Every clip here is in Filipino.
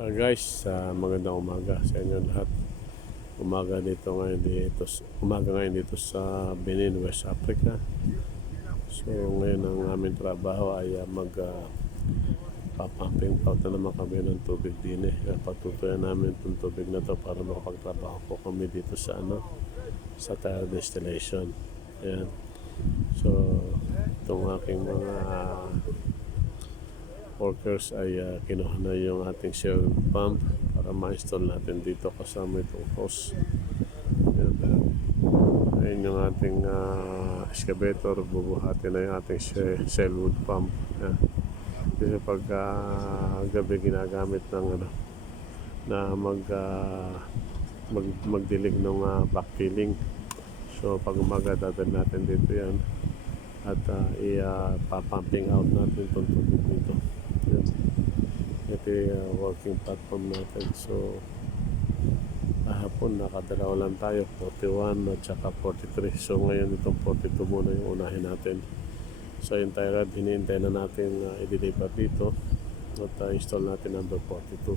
Guys, magandang umaga sa inyo lahat. Umaga ngayon dito sa Benin, West Africa. So ngayon ang aming trabaho ay papumping out na naman kami ng tubig din patutuyan namin itong tubig na to para makapagtrabaho po kami dito sa tire distillation. Ayan. So itong aking mga workers ay kinuha na yung ating shell pump para ma-install natin dito kasama itong hose. Ayun yung ating excavator, bubuhatin na yung ating shell wood pump. Yan. Kasi pag gabi ginagamit ng na magdilig ng backfilling. So pag umaga dadalhin natin dito yan at ipapumping out natin itong tubig dito. Yan. Ito yung working platform natin. So kahapon nakadalawa lang tayo, 41 at saka 43. So ngayon itong 42 muna yung unahin natin. So yung tie rod hinihintay na natin i-deliver dito at install natin number 42.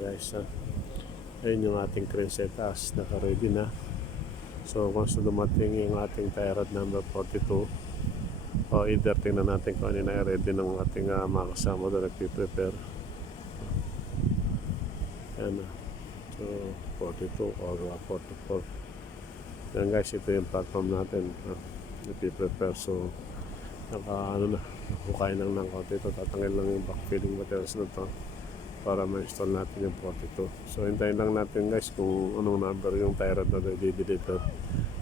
Guys, ayun yung ating crane set as naka-ready na. So once na dumating yung ating tie rod number 42, o either tingnan natin kung ano na ready ng ating mga kasama doon nagpiprepare. Yan na. So 42 or 44. Yan guys, ito yung platform natin. Nagpiprepare. So hukay lang ng konti ito. Tatanggal lang yung backfilling materials na to para ma-install natin yung 42. So hintayin lang natin guys kung anong number yung tie rod na i-deliver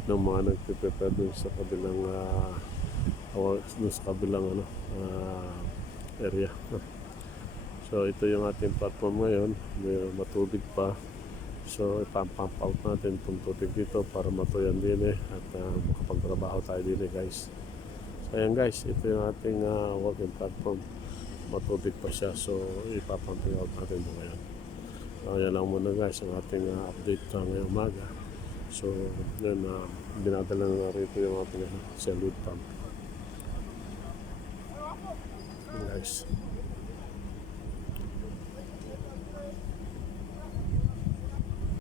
ng mga nagpiprepare dun sa kabilang area. So ito yung ating platform ngayon, may matubig pa. So ipump out natin itong tubig dito para matuyan din at makapagtrabaho tayo din guys. So ayan guys, ito yung ating working platform, matubig pa siya, so ipapumping out natin ito ngayon. So yan lang muna guys ang ating update ngayong umaga. So yun, dinadala na rito yung ating shell wood pump guys.